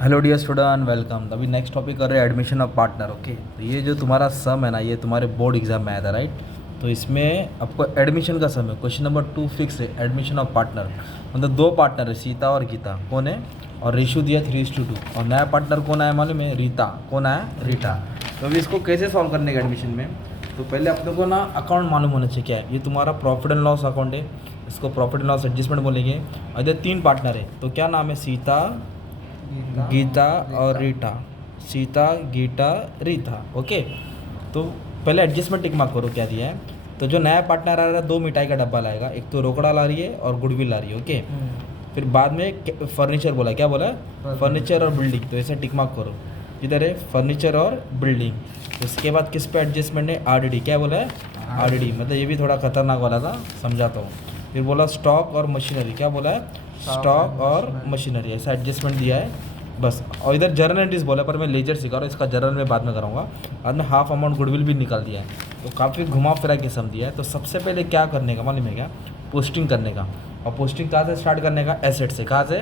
Hello dear student, welcome. अभी next topic कर रहे हैं एडमिशन ऑफ पार्टनर। ओके, तो ये जो तुम्हारा सम है ना, ये तुम्हारे बोर्ड एग्जाम में आया था, राइट। तो इसमें आपको एडमिशन का सम है। क्वेश्चन नंबर 2 फिक्स है, एडमिशन ऑफ पार्टनर। मतलब दो पार्टनर है, सीता और गीता। कौन है? और रेशो दिया 3:2। और नया पार्टनर कौन आया मालूम है? रीता। कौन आया? रीटा। तो अभी इसको कैसे सॉल्व करने का एडमिशन में? तो पहले अपने को ना अकाउंट मालूम होना चाहिए क्या है। ये तुम्हारा प्रॉफिट एंड लॉस अकाउंट है, इसको प्रॉफिट एंड लॉस एडजस्टमेंट बोलेंगे। और इधर 3 पार्टनर है, तो क्या नाम है? सीता, गीता और रीटा। सीता, गीता, रीता। ओके, तो पहले एडजस्टमेंट टिक मार्क करो क्या दिया है। तो जो नया पार्टनर आ रहा है, 2 मिठाई का डब्बा लाएगा। एक तो रोकड़ा ला रही है और गुडविल ला रही है। ओके, फिर बाद में फर्नीचर बोला। क्या बोला? फर्नीचर और बिल्डिंग। तो ऐसा टिक मार्क करो। इधर है फर्नीचर और बिल्डिंग। तो इसके बाद किस पे एडजस्टमेंट है? आरडीडी। क्या बोला है? आरडीडी। मतलब ये भी थोड़ा खतरनाक वाला था, समझाता हूँ। फिर बोला स्टॉक और मशीनरी। क्या बोला है? स्टॉक और मशीनरी। ऐसा एडजस्टमेंट दिया है बस। और इधर जर्नल एंट्रीज बोला, पर मैं लेजर सिखा रहा हूँ, इसका जर्नल में बाद में कराऊंगा। बाद में हाफ अमाउंट गुडविल भी निकाल दिया है। तो काफ़ी घुमा फिरा के सम दिया है। तो सबसे पहले क्या करने का मालूम है क्या? पोस्टिंग करने का। और पोस्टिंग कहाँ से स्टार्ट करने का? एसेट से। कहाँ से?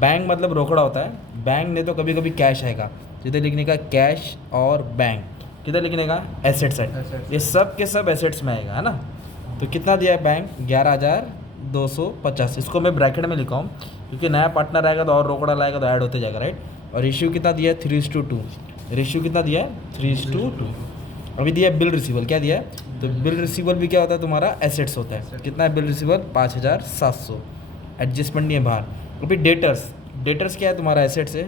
बैंक मतलब रोकड़ा होता है। बैंक नहीं तो कभी कभी कैश आएगा। इधर लिखने का कैश और बैंक। किधर लिखने का? Asset side. ये सब के सब एसेट्स में आएगा, है ना। तो कितना दिया है बैंक? 11,250। इसको मैं ब्रैकेट में लिखा हूँ क्योंकि नया पार्टनर आएगा तो और रोकड़ा लाएगा तो ऐड होते जाएगा, राइट। और रेशियो कितना दिया है? 3:2। रेशियो कितना दिया है? 3:2। अभी दिया है बिल रिसीवल। क्या दिया है? तो बिल रिसीवल भी क्या होता है? तुम्हारा एसेट्स होता है। कितना है बिल रिसीवल? 5,700। एडजस्टमेंट नहीं है बाहर। अभी डेटर्स। डेटर्स क्या है? तुम्हारा एसेट्स है।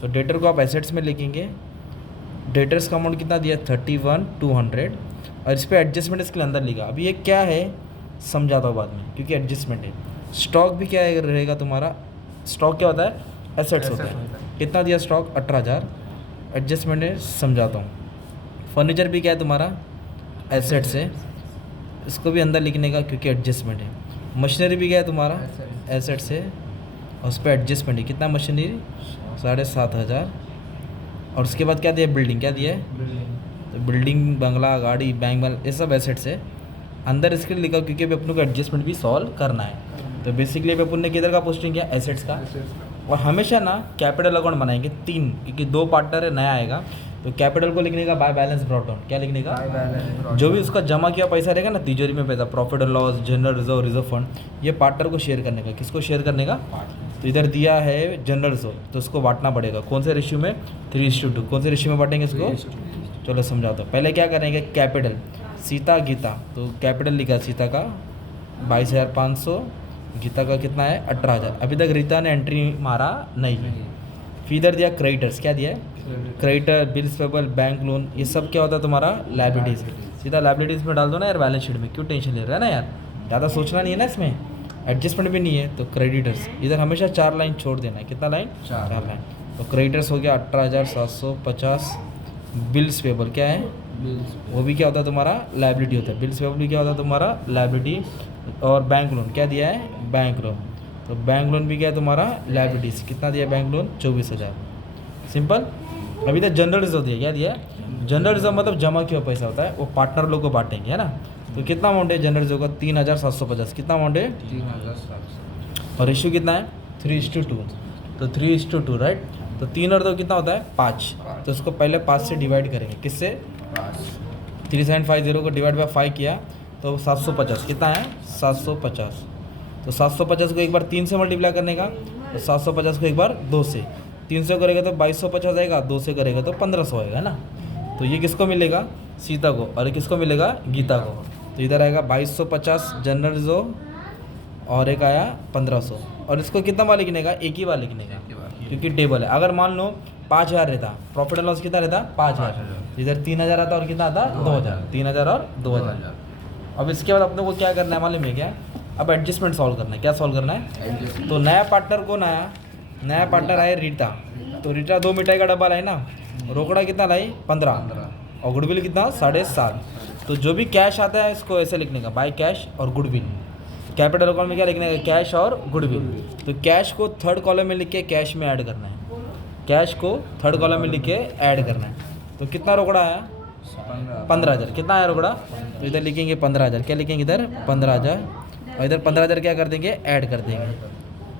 तो डेटर को आप एसेट्स में लिखेंगे। डेटर्स का अमाउंट कितना दिया है? 31,200। और इस पर एडजस्टमेंट इसके अंदर लिखा। अभी ये क्या है समझाता हूँ बाद में, क्योंकि एडजस्टमेंट है। स्टॉक भी क्या रहेगा तुम्हारा? स्टॉक क्या होता है? एसेट्स होता है। कितना दिया स्टॉक? 18,000। एडजस्टमेंट है, समझाता हूँ। फर्नीचर भी क्या है तुम्हारा? एसेट्स है। इसको भी अंदर लिखने का क्योंकि एडजस्टमेंट है। मशीनरी भी क्या है तुम्हारा? एसेट्स है। और उस पर एडजस्टमेंट है। कितना मशीनरी? 7,500। और उसके बाद क्या दिया? बिल्डिंग। क्या दिया है? तो बिल्डिंग, बंगला, गाड़ी, बैंक बैलेंस, ये सब एसेट्स है। अंदर इसके लिए लिखा क्योंकि अभी अपने को एडजस्टमेंट भी सॉल्व करना है। तो बेसिकली अभी अपन ने किधर का पोस्टिंग किया? एसेट्स का। और हमेशा ना कैपिटल अकाउंट बनाएंगे 3, क्योंकि 2 पार्टनर है, नया आएगा। तो कैपिटल को लिखने का बाय बैलेंस ब्रॉट डाउन। क्या लिखने का? जो भी उसका जमा किया पैसा रहेगा ना, तिजोरी में पैसा, profit and loss, general reserve, reserve fund, ये पार्टनर को शेयर करने का। किसको शेयर करने का? तो इधर दिया है जनरल रिजर्व, तो उसको बांटना पड़ेगा। कौन से रेशियो में? 3:2। कौन से रेशियो में बांटेंगे इसको? चलो समझाता हूँ। पहले क्या करेंगे? कैपिटल। सीता, गीता। तो कैपिटल लिखा सीता का 22,500। गीता का कितना है? 18,000। अभी तक रीता ने एंट्री मारा नहीं है। फिर इधर दिया क्रेडिटर्स। क्या दिया है? Creditor, bills payable, bank loan, ये सब क्या होता है तुम्हारा? लायबिलिटीज़। सीधा लायबिलिटीज़ में डाल दो ना यार, बैलेंस शीट में। क्यों टेंशन ले रहा है ना यार, ज़्यादा सोचना नहीं है ना इसमें। एडजस्टमेंट भी नहीं है। तो क्रेडिटर्स इधर हमेशा 4 लाइन छोड़ देना है। कितना लाइन? 4 लाइन। तो क्रेडिटर्स हो गया 18,750। बिल्स पेबल क्या है? वो भी क्या होता है तुम्हारा? लायबिलिटी होता है। बिल्स पेबल भी क्या होता है तुम्हारा? लायबिलिटी। और बैंक लोन क्या दिया है? Bank loan. तो बैंक लोन भी क्या है तुम्हारा? लायबिलिटीज। कितना दिया बैंक लोन? 24,000। सिंपल। अभी तक जनरल रिजर्व दिया। क्या दिया है? जनरल रिजर्व मतलब जमा किया पैसा होता है, वो पार्टनर लोग को बांटेंगे, है ना। तो कितना अमाउंट है जनरल रिजर्व का? 3,750। कितना अमाउंट है? 3,700। और रेशियो कितना है? 3:2। तो 3:2, राइट। तो 3 और 2 कितना होता है? 5। तो उसको पहले 5 से डिवाइड करेंगे। किससे? 3750 को डिवाइड बाय 5 किया तो 750। कितना है? 750। तो 750 को एक बार 3 से मल्टीप्लाई करने का, तो 750 को एक बार 2 से। 3 से करेगा तो 2250 आएगा, 2 से करेगा तो 1500 आएगा ना। तो ये किसको मिलेगा? सीता को। और ये किसको मिलेगा? गीता को। तो इधर आएगा 2250 जनरल रिजर्व, और एक आया 1500। और इसको कितना बार लिखने का? एक ही बार लिखने का, क्योंकि टेबल है। अगर मान लो 5,000 रहता, प्रॉफिट एंड लॉस कितना रहता? 5,000। इधर 3,000 आता और कितना आता? 2,000। 3,000 और 2,000। अब इसके बाद अपने को क्या करना है मालूम है क्या? अब एडजस्टमेंट सॉल्व करना है। क्या सॉल्व करना है? तो नया पार्टनर कौन आया? नया पार्टनर आया रीटा। तो रीटा 2 मिठाई का डब्बा लाई ना। रोकड़ा कितना लाई? 15। और गुडविल कितना? 7.5। तो जो भी कैश आता है इसको ऐसे लिखने का, बाय कैश और गुडविल। कैपिटल अकाउंट में क्या लिखने का? कैश और गुडविल। तो कैश को 3rd कॉलम में लिख के कैश में ऐड करना है। कैश को 3rd कॉलम में लिख के ऐड करना है। तो कितना रोकड़ा आया? 15,000। कितना आया रोकड़ा? तो इधर लिखेंगे 15,000। क्या लिखेंगे इधर? 15,000। और इधर 15,000 क्या कर देंगे? ऐड कर देंगे।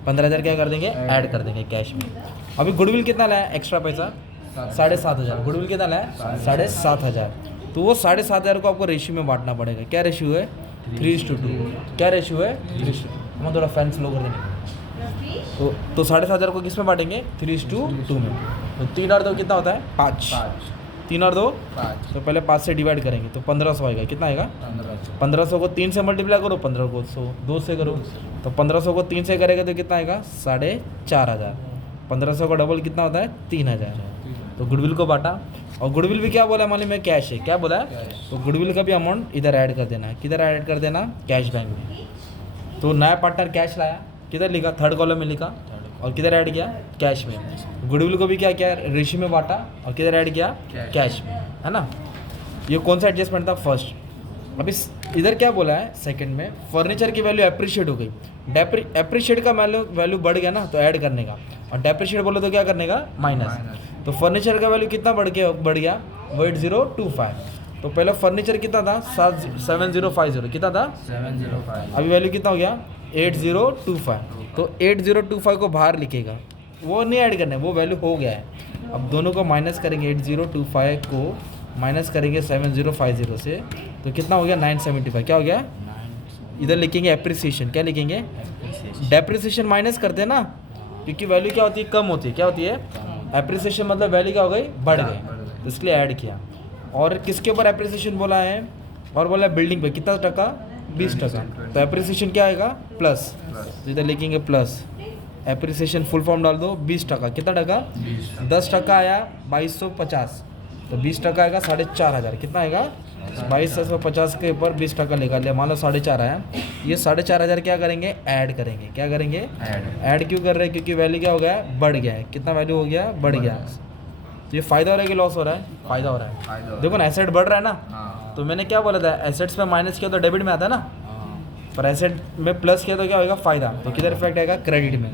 15,000 क्या कर देंगे? ऐड कर देंगे कैश में। अभी गुडविल कितना लाया एक्स्ट्रा पैसा 7,500, गुडविल कितना लाया 7,500, तो वो 7,500 को आपको रेशियो में बांटना पड़ेगा। क्या रेशियो है 3:2, क्या रेशियो है 3:2। हम थोड़ा फैन स्लो कर देंगे तो 7,500 को किस में बांटेंगे 3:2 में। तो 3 और 2 कितना होता है 5, 3 और 2 5, तो पहले 5 से डिवाइड करेंगे तो 1500 आएगा। कितना आएगा 1500 को 3 से मल्टीप्लाई करो, 15 को 2 से करो, तो 1500 को 3 से करेगा तो कितना आएगा 4,500। 1500 का डबल कितना होता है 3,000। तो गुडविल को बांटा, और गुडविल भी क्या बोला है मालूम है कैश है, क्या बोला है, तो गुडविल का भी अमाउंट इधर ऐड कर देना है। किधर ऐड कर देना कैश बैंक में। तो नया पार्टनर कैश लाया, किधर लिखा थर्ड कॉलम में लिखा, और किधर ऐड किया कैश में। गुडविल को भी क्या किया रेशियो में बांटा और किधर ऐड किया कैश में, है ना। ये कौन सा एडजस्टमेंट था फर्स्ट। अभी इधर क्या बोला है सेकंड में, फर्नीचर की वैल्यू अप्रिशिएट हो गई, अप्रिशिएट का वैल्यू बढ़ गया ना तो ऐड करने का, और डेप्रिशिएट बोलो तो क्या करने का माइनस। तो फर्नीचर का वैल्यू कितना बढ़ गया वो 8025। तो पहले फर्नीचर कितना था 7050, कितना था 705, अभी वैल्यू कितना हो गया 8025। तो 8025 को बाहर लिखेगा, वो नहीं ऐड करना है, वो वैल्यू हो गया है। अब दोनों को माइनस करेंगे, 8025 को माइनस करेंगे 7050 से, तो कितना हो गया 975। क्या हो गया इधर लिखेंगे एप्रिसिएशन, क्या लिखेंगे डेप्रिसिएशन माइनस करते हैं ना, क्योंकि वैल्यू क्या होती है कम होती है, क्या होती है एप्रिसिएशन, मतलब वैल्यू क्या हो गई बढ़ गई, तो इसलिए ऐड किया। और किसके ऊपर एप्रिसिएशन बोला है, और बोला बिल्डिंग पे कितना टका 20%, तो एप्रिसिएशन क्या आएगा प्लस, तो इधर लिखेंगे प्लस। एप्रिसिएशन फुल फॉर्म डाल दो 20%, कितना टका 10% आया 2250, तो 20% आएगा 4,500, कितना आएगा 2250 के ऊपर 20% निकाल लिया, मान लो 4,500 आया। ये 4,500 क्या करेंगे ऐड करेंगे, क्या करेंगे ऐड क्यों कर रहे हैं, क्योंकि वैल्यू क्या हो गया बढ़ गया है। कितना वैल्यू हो गया बढ़ गया, तो ये फायदा हो रहा है कि लॉस हो रहा है, फायदा हो रहा है। देखो ना एसेट बढ़ रहा है ना, तो मैंने क्या बोला था एसेट्स में माइनस किया तो डेबिट में आता है ना, पर एसेट में प्लस किया तो क्या होगा फायदा, तो किधर इफेक्ट आएगा क्रेडिट में।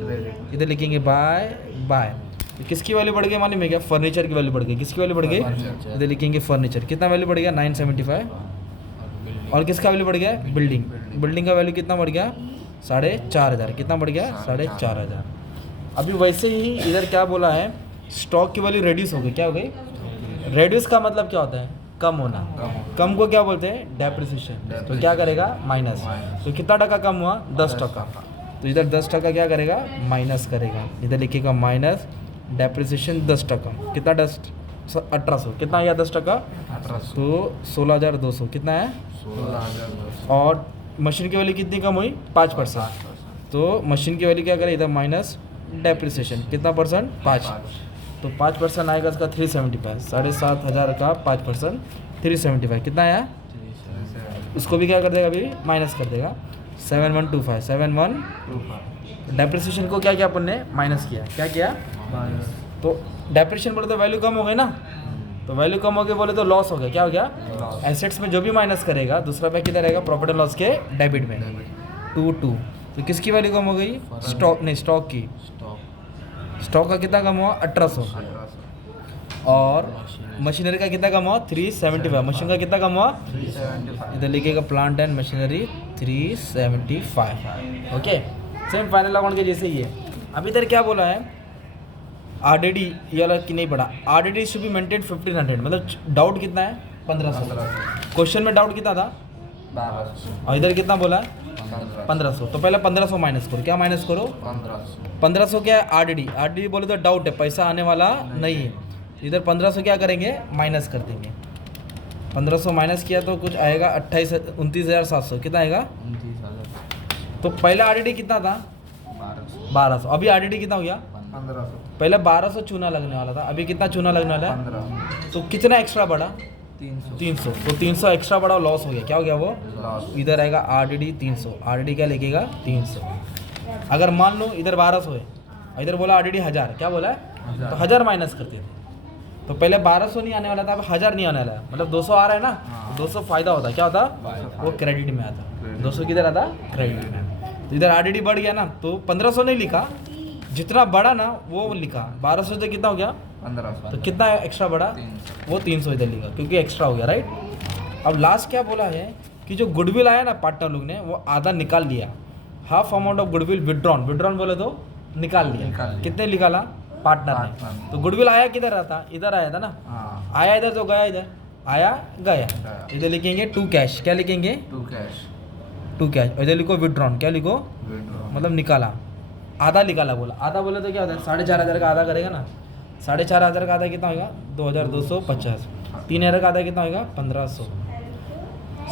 इधर लिखेंगे बाय, तो किसकी वैल्यू बढ़ गई मालूम है क्या, फर्नीचर की वैल्यू बढ़ गई। किसकी वैल्यू बढ़ गई, इधर लिखेंगे फर्नीचर, कितना वैल्यू बढ़ गया 975, और किसका वैल्यू बढ़ गया बिल्डिंग का वैल्यू कितना बढ़ गया 4,500, कितना बढ़ गया 4,500। अभी वैसे ही इधर क्या बोला है स्टॉक की वैल्यू रेड्यूस हो गई, क्या हो गई रेड्यूस का मतलब क्या होता है कम होना, कम को क्या बोलते हैं डेप्रिसिएशन, तो क्या करेगा माइनस। तो कितना टका कम हुआ 10%, तो इधर 10% क्या करेगा माइनस करेगा, इधर लिखेगा माइनस डेप्रिसिएशन 10%, कितना 1800, कितना आया 10%, तो 16,200, कितना है 16,200। और मशीन की वैल्यू कितनी कम हुई 5%, तो मशीन की वैल्यू क्या करें इधर माइनस डेप्रिसिएशन, कितना परसेंट 5, तो 5% आएगा इसका 375, 7,500 का 5% 375, कितना आया इसको भी क्या कर देगा अभी माइनस कर देगा 7125। डेप्रिसिएशन को क्या किया अपन ने माइनस किया, क्या किया तो डेप्रिसिएशन बोले तो वैल्यू कम हो गई ना, तो वैल्यू कम हो गई बोले तो लॉस हो गया, क्या हो गया एसेट्स में जो भी माइनस करेगा दूसरा पे किधर रहेगा प्रॉफिट एंड लॉस के डेबिट में 2। तो किसकी वैल्यू कम हो गई स्टॉक की, स्टॉक का कितना कम हुआ 1800, और मशीनरी का कितना कम हुआ 375, मशीन का कितना कम हुआ 375, इधर लिखेगा plant and machinery 375। Okay same final account के जैसे ही है। अभी इधर क्या बोला है आरडीडी ये वाला कि नहीं पढ़ा, आरडीडी शुड बी मेंटेन 1500, मतलब डाउट कितना है 1500, क्वेश्चन में डाउट कितना था 1200, और इधर कितना बोला है 1500, तो पहले 1500 माइनस करो, क्या माइनस करो 1500 क्या है आरडीडी बोले तो डाउट है पैसा आने वाला नहीं है, इधर 1500 क्या करेंगे माइनस कर देंगे, 1500 माइनस किया तो कुछ आएगा 29,700, कितना आएगा 29,000। तो पहला आरडीडी कितना था 1200, अभी आरडीडी कितना हो गया 1500, पहले 1200 चूना लगने वाला था, अभी कितना चूना लगने वाला है 1500, तो कितना एक्स्ट्रा बढ़ा 300, तो 300 एक्स्ट्रा बढ़ा लॉस हो गया, क्या हो गया वो इधर आएगा आरडीडी 300, आरडीडी क्या लिखेगा 300। अगर मान लो इधर 1200 है इधर बोला आरडीडी 1000, क्या बोला है तो 1000 माइनस करते थे, तो पहले 1200 नहीं आने वाला था अब 1000 नहीं आने वाला है, मतलब 200 आ रहा है ना, 200 फायदा होता है, क्या होता वो क्रेडिट में आता, 200 किधर आता क्रेडिट में, तो इधर आरडीडी बढ़ गया ना, तो 1500 नहीं लिखा, जितना बढ़ा ना वो लिखा, 1200 से कितना हो गया 1500, तो कितना एक्स्ट्रा बढ़ा वो 300 इधर लिखा क्योंकि एक्स्ट्रा हो गया राइट। अब लास्ट क्या बोला है कि जो गुडविल आया ना पार्टनर लोग ने वो आधा निकाल लिया, half amount of goodwill withdrawn बोले तो निकाल लिया, कितने निकाला पार्टनर ने। Partner। तो गुडविल आया किधर रहा था, इधर आया था ना, हाँ आया इधर तो गया इधर, आया गया। इधर लिखेंगे टू कैश, क्या लिखेंगे टू कैश टू कैश। इधर लिखो विड्रॉन, क्या लिखो विड्रॉ मतलब निकाला, आधा निकाला बोला। आधा बोले तो क्या होता है 4,500 का आधा करेगा ना, 4,500 का आधा कितना होगा 2,250, 3,000 का आधा कितना होगा 1,500।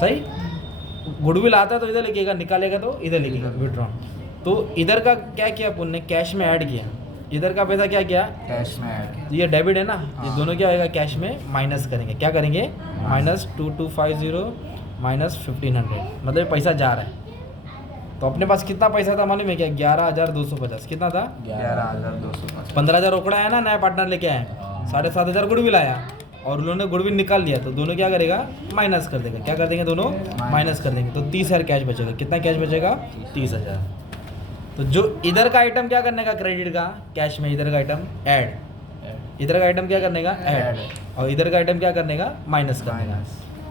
सही। गुडविल आता है तो इधर लिखिएगा, निकालेगा तो इधर लिखिएगा विड्रॉन। तो इधर का क्या किया अपन ने, कैश में ऐड किया, इधर का पैसा क्या किया, कैश में ऐड तो ये डेबिट है ना, ये हाँ। दोनों क्या होगा कैश में माइनस करेंगे, क्या करेंगे -2250 -1500, मतलब पैसा जा रहा है। तो अपने पास कितना पैसा था मालूम है क्या, 11,250। कितना था 11,250 15,000 रोकड़ा आया ना, नया पार्टनर लेके आए, 7,500 गुडविल आया और उन्होंने गुडविल निकाल लिया, तो दोनों क्या करेगा माइनस कर देगा। क्या कर देंगे दोनों माइनस कर देंगे, तो 30,000 कैश बचेगा। कितना कैश बचेगा 30,000। तो जो इधर का आइटम क्या करने का क्रेडिट का कैश में, इधर का आइटम ऐड, इधर का आइटम क्या करने का ऐड, और इधर का आइटम क्या करने का माइनस करने का।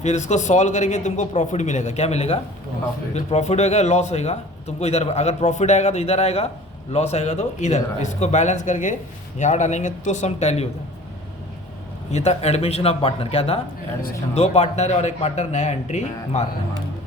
फिर इसको सॉल्व करेंगे, तुमको प्रॉफिट मिलेगा। क्या मिलेगा, फिर प्रॉफिट होएगा लॉस होएगा तुमको इधर, अगर प्रॉफिट आएगा तो इधर आएगा, लॉस आएगा तो इधर इधर। आएगा। इसको बैलेंस करके यहाँ डालेंगे तो सम टैली होता है। ये था एडमिशन ऑफ पार्टनर। क्या था, Admission दो of- पार्टनर और एक पार्टनर नया एंट्री मारना है।